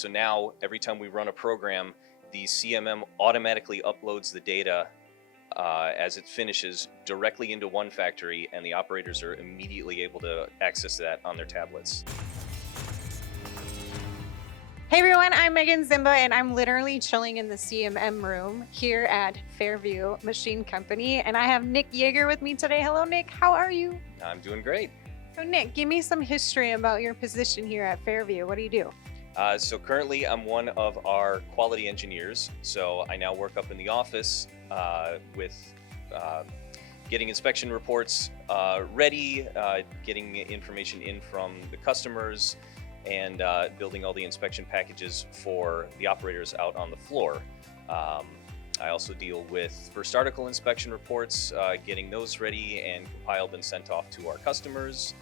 So now every time we run a program, the CMM automatically uploads the data as it finishes directly into one factory, and the operators are immediately able to access that on their tablets. Hey everyone, I'm Megan Zimba, and I'm literally chilling in the CMM room here at Fairview Machine Company, and I have Nick Yeager with me today. Hello, Nick. How are you? I'm doing great. So, Nick, give me some history about your position here at Fairview. What do you do? So currently, I'm one of our quality engineers. So I now work up in the office with getting inspection reports ready, getting information in from the customers, and building all the inspection packages for the operators out on the floor. I also deal with first article inspection reports, getting those ready and compiled and sent off to our customers,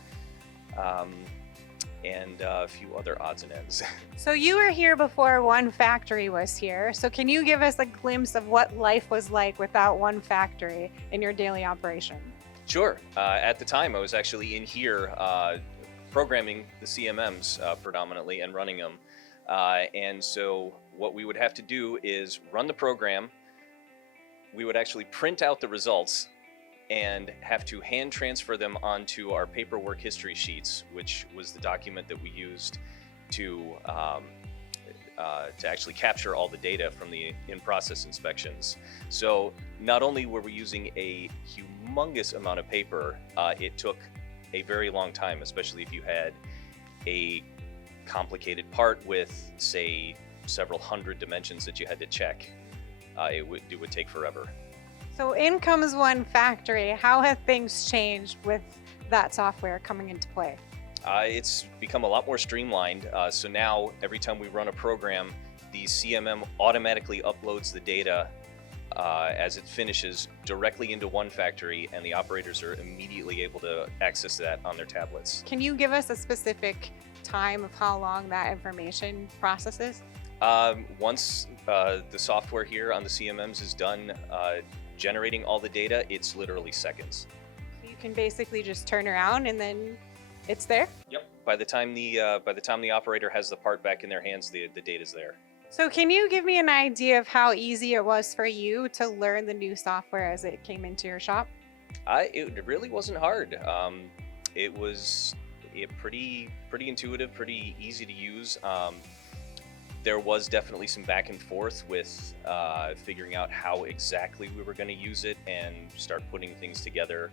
and a few other odds and ends. So you were here before One Factory was here. So can you give us a glimpse of what life was like without One Factory in your daily operation? Sure. At the time, I was actually in here programming the CMMs predominantly and running them. And so what we would have to do is run the program. We would actually print out the results and have to hand transfer them onto our paperwork history sheets, which was the document that we used to actually capture all the data from the in-process inspections. So not only were we using a humongous amount of paper, it took a very long time, especially if you had a complicated part with, say, several hundred dimensions that you had to check. It would take forever. So in comes One Factory. How have things changed with that software coming into play? It's become a lot more streamlined. So now every time we run a program, the CMM automatically uploads the data as it finishes directly into one factory, and the operators are immediately able to access that on their tablets. Can you give us a specific time of how long that information processes? Once the software here on the CMMs is done generating all the data, it's literally seconds. You can basically just turn around and then it's there? Yep. By the time the operator has the part back in their hands, the data's there. So can you give me an idea of how easy it was for you to learn the new software as it came into your shop? It really wasn't hard. It was pretty intuitive, pretty easy to use. There was definitely some back and forth with figuring out how exactly we were going to use it and start putting things together.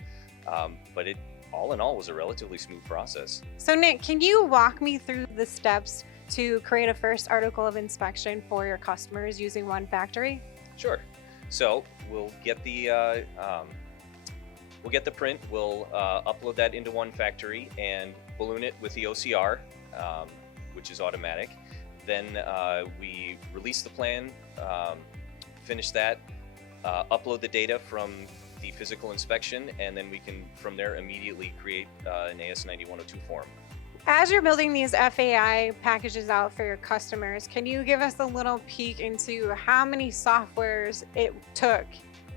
But it, all in all, was a relatively smooth process. So Nick, can you walk me through the steps to create a first article of inspection for your customers using One Factory? Sure. So we'll get the print. We'll upload that into One Factory and balloon it with the OCR, which is automatic. Then we release the plan, finish that, upload the data from the physical inspection, and then we can, from there, immediately create an AS9102 form. As you're building these FAI packages out for your customers, can you give us a little peek into how many softwares it took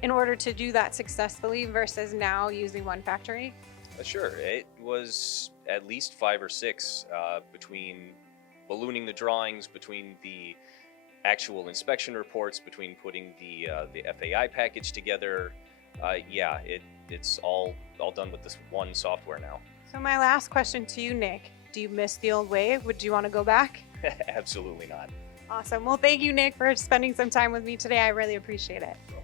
in order to do that successfully versus now using One Factory? Sure. It was at least 5 or 6 between ballooning the drawings, between the actual inspection reports, between putting the FAI package together. Yeah, it's all done with this one software now. So my last question to you, Nick, do you miss the old way? Would you want to go back? Absolutely not. Awesome. Well, thank you, Nick, for spending some time with me today. I really appreciate it. Well,